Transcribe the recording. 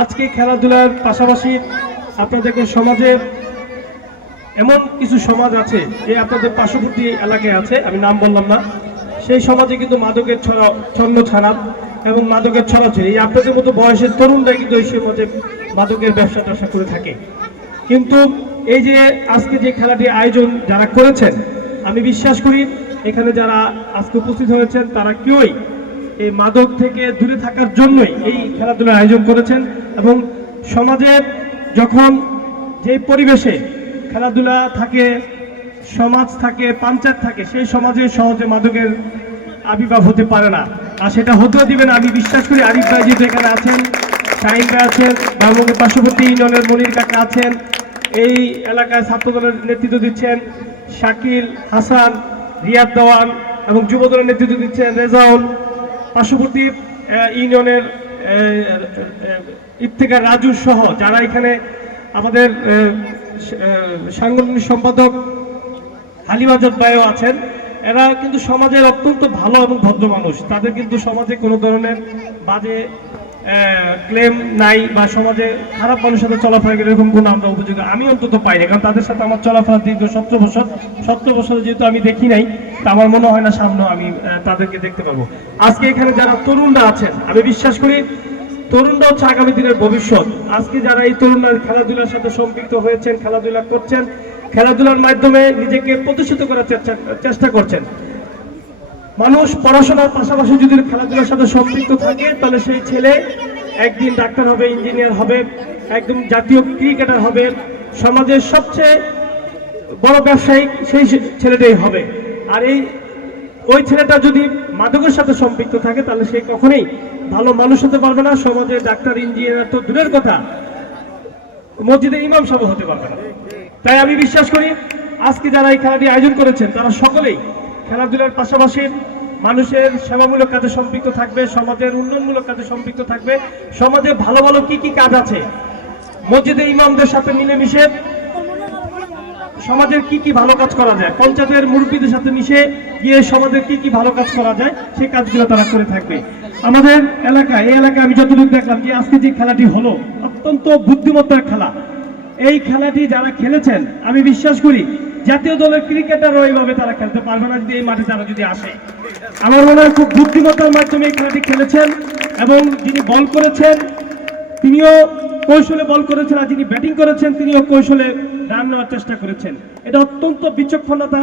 আজকে খেলাধুলার পাশাপাশি আপনাদেরকে সমাজের এমন কিছু সমাজ আছে যে আপনাদের পার্শ্ববর্তী এলাকায় আছে, আমি নাম বললাম না, সেই সমাজে কিন্তু মাদকের ছন্ন ছাড়া এবং মাদকের ছড়াছড়ি আপনাদের মতো বয়সের তরুণরাই কিন্তু এই সমাজে মাদকের ব্যবসা ট্যাবসা করে থাকে। কিন্তু এই যে আজকে যে খেলাটি আয়োজন যারা করেছেন, আমি বিশ্বাস করি এখানে যারা আজকে উপস্থিত হয়েছেন তারা কেউই এই মাদক থেকে দূরে থাকার জন্যই এই খেলাধুলার আয়োজন করেছেন। এবং সমাজের যখন যে পরিবেশে খেলাধুলা থাকে, সমাজ থাকে, পঞ্চায়েত থাকে, সেই সমাজে সহজে মাদকের আবির্ভাব হতে পারে না, আর সেটা হতেও দিবেন। আমি বিশ্বাস করি আরিফ ভাই যেহেতু এখানে আছেন, শাহিন ভাই আছেন, বামুনের পার্শ্ববর্তী ইউনিয়নের মনির কাকা আছেন, এই এলাকায় ছাত্রদলের নেতৃত্ব দিচ্ছেন শাকিল, হাসান, রিয়াদ দেওয়ান, এবং যুবদলের নেতৃত্ব দিচ্ছেন রেজাউল, পার্শ্ববর্তী ইউনিয়নের ইফতেখার রাজু সহ যারা এখানে আমাদের সাংগঠনিক সম্পাদক হালিমাজাদ ভাইও আছেন। এরা কিন্তু সমাজের অত্যন্ত ভালো এবং ভদ্র মানুষ, তাদের কিন্তু সমাজে কোনো ধরনের বাজে ক্লেম নাই বা সমাজে খারাপ মানুষের সাথে চলাফেরা এরকম কোনো আমরা অভিযোগ আমি অন্তত পাইনি, কারণ তাদের সাথে আমার চলাফেরা দীর্ঘ 17 বছর যেহেতু আমি দেখি নাই, তা আমার মনে হয় না সামনেও আমি তাদেরকে দেখতে পাবো। আজকে এখানে যারা তরুণরা আছেন, আমি বিশ্বাস করি তরুণরা হচ্ছে আগামী দিনের ভবিষ্যৎ। আজকে যারা এই তরুণরা খেলাধুলার সাথে সম্পৃক্ত হয়েছেন, খেলাধুলা করছেন, খেলাধুলার মাধ্যমে নিজেকে প্রতিষ্ঠিত করার চেষ্টা করছেন। মানুষ পড়াশোনার পাশাপাশি যদি খেলাধুলার সাথে সম্পৃক্ত থাকে, তাহলে সেই ছেলে একদিন ডাক্তার হবে, ইঞ্জিনিয়ার হবে, একদম জাতীয় ক্রিকেটার হবে, সমাজের সবচেয়ে বড় ব্যবসায়িক সেই ছেলেটাই হবে। আর ওই ছেলেটা যদি মাদকের সাথে সম্পৃক্ত থাকে, তাহলে সে কখনোই ভালো মানুষ হতে পারবে না, সমাজে ডাক্তার, ইঞ্জিনিয়ার তো দূরের কথা, মসজিদে ইমাম সাহেব হতে পারবে না। তাই আমি বিশ্বাস করি আজকে যারা এই খেলাটি আয়োজন করেছেন তারা সকলেই খেলাধুলার পাশাপাশি মানুষের সেবামূলক কাজে সম্পৃক্ত থাকবে, সমাজের উন্নয়নমূলক কাজে সম্পৃক্ত থাকবে। সমাজে ভালো ভালো কি কাজ আছে, মসজিদে ইমামদের সাথে মিলেমিশে সমাজের কি ভালো কাজ করা যায়, পঞ্চায়েতের মুরব্বীদের সাথে মিশে গিয়ে সমাজের কি ভালো কাজ করা যায়, সেই কাজগুলো তারা করে থাকবে। আমাদের এলাকায়, এই এলাকায় আমি যতটুকু দেখলাম যে আজকে যে খেলাটি হলো অত্যন্ত বুদ্ধিমত্তার খেলা। এই খেলাটি যারা খেলেছেন, আমি বিশ্বাস করি জাতীয় দলের ক্রিকেটারও এইভাবে তারা খেলতে পারবে না যদি এই মাঠে তারা যদি আসে। আমার মনে হয় খুব বুদ্ধিমত্তার মাধ্যমে এই খেলাটি খেলেছেন, এবং যিনি বল করেছেন তিনিও কৌশলে বল করেছেন, আর যিনি ব্যাটিং করেছেন তিনিও কৌশলে রান নেওয়ার চেষ্টা করেছেন। এটা অত্যন্ত বিচক্ষণতা